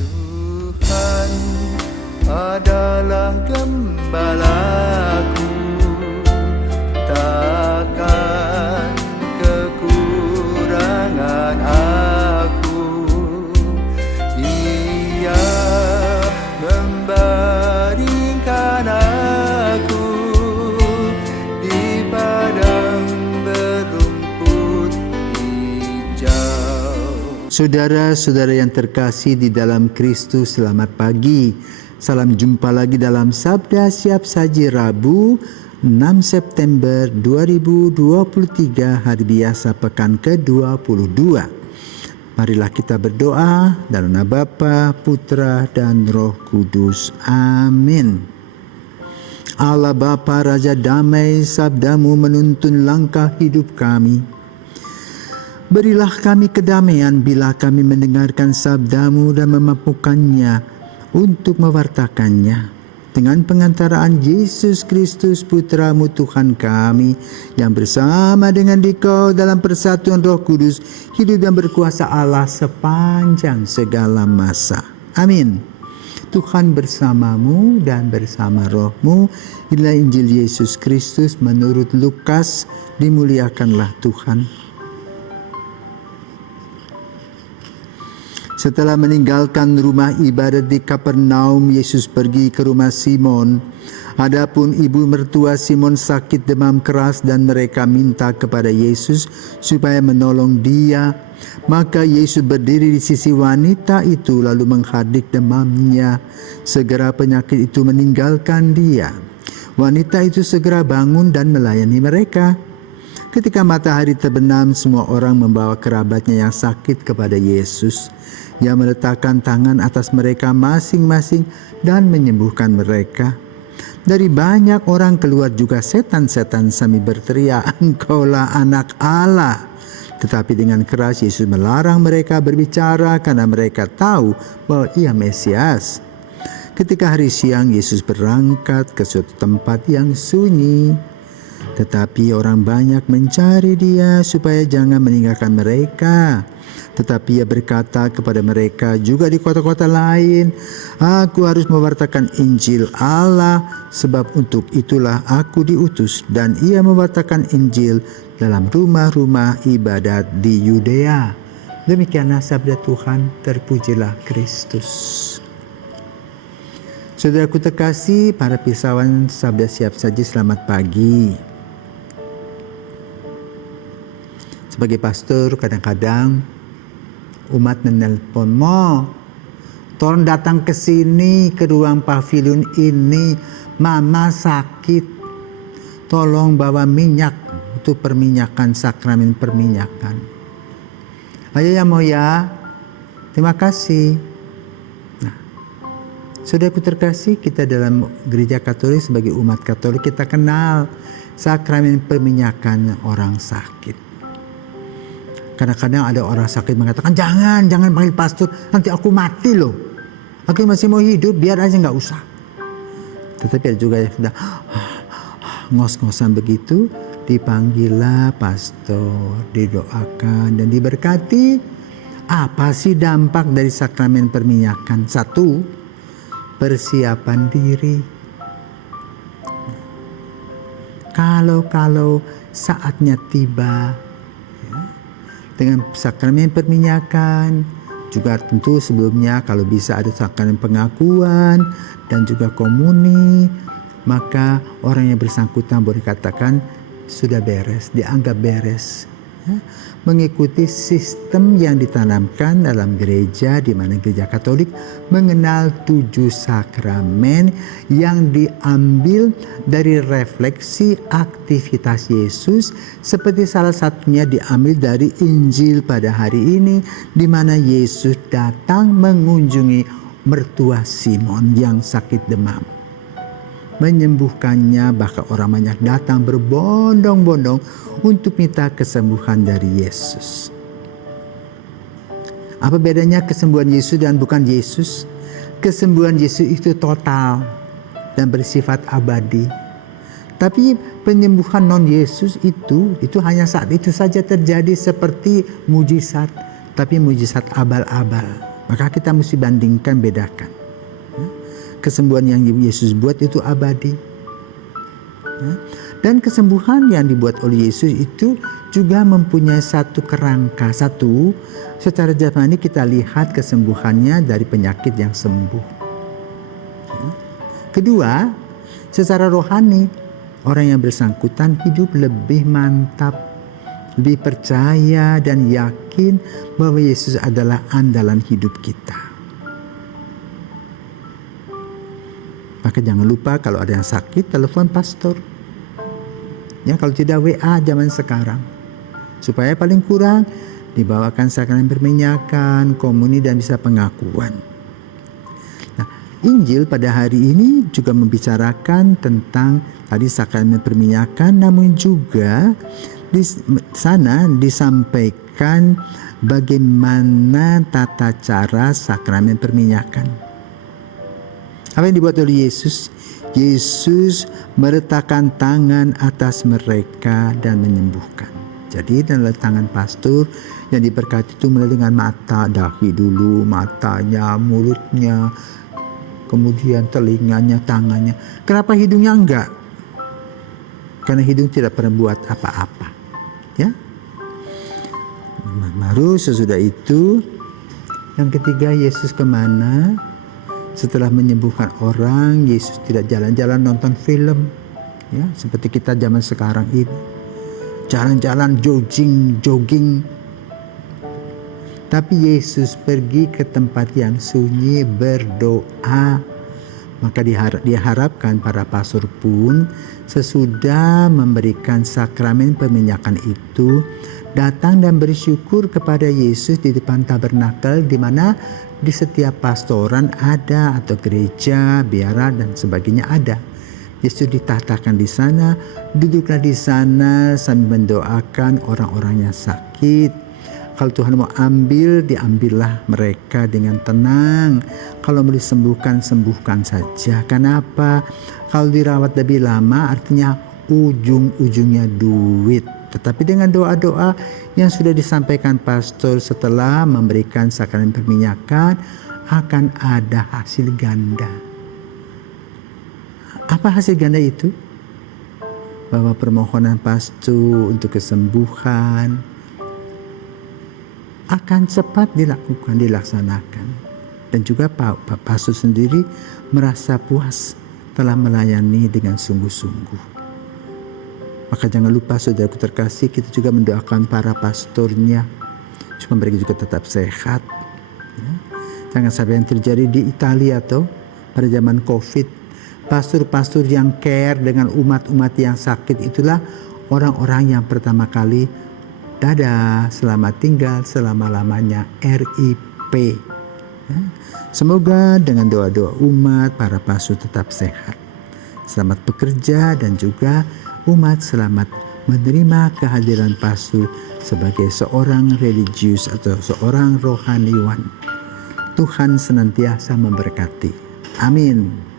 Tuhan adalah gembalaku, takkan kekurangan aku. Dia membaringkan aku di padang berumput hijau. Saudara-saudara yang terkasih di dalam Kristus, selamat pagi. Salam jumpa lagi dalam Sabda Siap Saji Rabu 6 September 2023, hari biasa pekan ke-22. Marilah kita berdoa dalam nama Bapa, Putra, dan Roh Kudus. Amin. Allah Bapa Raja Damai, sabdamu menuntun langkah hidup kami. Berilah kami kedamaian bila kami mendengarkan sabdamu dan memampukannya untuk mewartakannya. Dengan pengantaraan Yesus Kristus Putramu Tuhan kami, yang bersama dengan Dikau dalam persatuan Roh Kudus, hidup dan berkuasa Allah sepanjang segala masa. Amin. Tuhan bersamamu dan bersama rohmu. Inilah Injil Yesus Kristus menurut Lukas. Dimuliakanlah Tuhan. Setelah meninggalkan rumah ibadat di Kapernaum, Yesus pergi ke rumah Simon. Adapun ibu mertua Simon sakit demam keras dan mereka minta kepada Yesus supaya menolong dia. Maka Yesus berdiri di sisi wanita itu lalu menghardik demamnya. Segera penyakit itu meninggalkan dia. Wanita itu segera bangun dan melayani mereka. Ketika matahari terbenam, semua orang membawa kerabatnya yang sakit kepada Yesus. Ia meletakkan tangan atas mereka masing-masing dan menyembuhkan mereka. Dari banyak orang keluar juga setan-setan sambil berteriak, "Engkaulah anak Allah." Tetapi dengan keras Yesus melarang mereka berbicara karena mereka tahu bahwa ia Mesias. Ketika hari siang, Yesus berangkat ke suatu tempat yang sunyi. Tetapi orang banyak mencari dia supaya jangan meninggalkan mereka. Tetapi ia berkata kepada mereka juga di kota-kota lain, "Aku harus mewartakan Injil Allah, sebab untuk itulah aku diutus." Dan ia mewartakan Injil dalam rumah-rumah ibadat di Yudea. Demikianlah sabda Tuhan, terpujilah Kristus. Saudaraku terkasih, para pisawan Sabda Siap Saji, selamat pagi. Sebagai pastor, kadang-kadang umat menelpon, "Mo, tolong datang ke sini, ke ruang pavilion ini, mama sakit. Tolong bawa minyak untuk perminyakan, sakramen perminyakan." Ayo ya Mo ya, terima kasih. Nah, saudaraku terkasih, kita dalam gereja Katolik sebagai umat Katolik, kita kenal sakramen perminyakan orang sakit. Kadang-kadang ada orang sakit mengatakan, jangan panggil pastor, nanti aku mati loh. Aku masih mau hidup, biar aja nggak usah. Tetapi ada juga yang sudah ngos-ngosan begitu, dipanggillah pastor, didoakan dan diberkati. Apa sih dampak dari sakramen perminyakan? 1, persiapan diri. Kalau saatnya tiba, dengan sakramen perminyakan, juga tentu sebelumnya kalau bisa ada sakramen pengakuan dan juga komuni, maka orang yang bersangkutan boleh katakan sudah beres, dianggap beres. Mengikuti sistem yang ditanamkan dalam gereja, di mana gereja Katolik mengenal 7 sakramen yang diambil dari refleksi aktivitas Yesus, seperti salah satunya diambil dari Injil pada hari ini, di mana Yesus datang mengunjungi mertua Simon yang sakit demam, menyembuhkannya. Bahkan orang banyak datang berbondong-bondong untuk minta kesembuhan dari Yesus. Apa bedanya kesembuhan Yesus dan bukan Yesus? Kesembuhan Yesus itu total dan bersifat abadi. Tapi penyembuhan non Yesus itu hanya saat itu saja terjadi, seperti mujizat, tapi mujizat abal-abal. Maka kita mesti bandingkan, bedakan. Kesembuhan yang Yesus buat itu abadi. Dan kesembuhan yang dibuat oleh Yesus itu juga mempunyai satu kerangka. Satu, secara jasmani kita lihat kesembuhannya dari penyakit yang sembuh. Kedua, secara rohani orang yang bersangkutan hidup lebih mantap, lebih percaya dan yakin bahwa Yesus adalah andalan hidup kita. Maka jangan lupa kalau ada yang sakit, telepon pastor. Ya, kalau tidak WA zaman sekarang. Supaya paling kurang dibawakan sakramen perminyakan, komuni dan bisa pengakuan. Nah, Injil pada hari ini juga membicarakan tentang tadi sakramen perminyakan, namun juga di sana disampaikan bagaimana tata cara sakramen perminyakan. Apa yang dibuat oleh Yesus? Yesus meletakkan tangan atas mereka dan menyembuhkan. Jadi dalam tangan pastor yang diberkati itu mulai dengan mata, dahi dulu, matanya, mulutnya, kemudian telinganya, tangannya. Kenapa hidungnya enggak? Karena hidung tidak pernah buat apa-apa. Ya. Baru sesudah itu, yang ketiga, Yesus kemana? Setelah menyembuhkan orang, Yesus tidak jalan-jalan nonton film, ya, seperti kita zaman sekarang ini. Jalan-jalan, jogging. Tapi Yesus pergi ke tempat yang sunyi berdoa. Maka diharapkan para pastor pun sesudah memberikan sakramen perminyakan itu datang dan bersyukur kepada Yesus di depan tabernakel, di mana di setiap pastoran ada, atau gereja, biara dan sebagainya ada. Yesus ditatakan di sana, duduklah di sana sambil mendoakan orang-orang yang sakit. Kalau Tuhan mau ambil, diambillah mereka dengan tenang. Kalau mau disembuhkan, sembuhkan saja. Kenapa? Kalau dirawat lebih lama artinya ujung-ujungnya duit. Tetapi dengan doa-doa yang sudah disampaikan pastor setelah memberikan sakramen perminyakan, akan ada hasil ganda. Apa hasil ganda itu? Bahwa permohonan pastor untuk kesembuhan akan cepat dilaksanakan. Dan juga pastor sendiri merasa puas telah melayani dengan sungguh-sungguh. Maka jangan lupa saudaraku terkasih, kita juga mendoakan para pastornya supaya mereka juga tetap sehat. Ya. Jangan sampai yang terjadi di Italia atau pada zaman COVID. Pastor-pastor yang care dengan umat-umat yang sakit itulah orang-orang yang pertama kali dadah, selamat tinggal selama-lamanya, RIP. Ya. Semoga dengan doa-doa umat para pastor tetap sehat, selamat bekerja, dan juga umat selamat menerima kehadiran pastor sebagai seorang religius atau seorang rohaniwan. Tuhan senantiasa memberkati. Amin.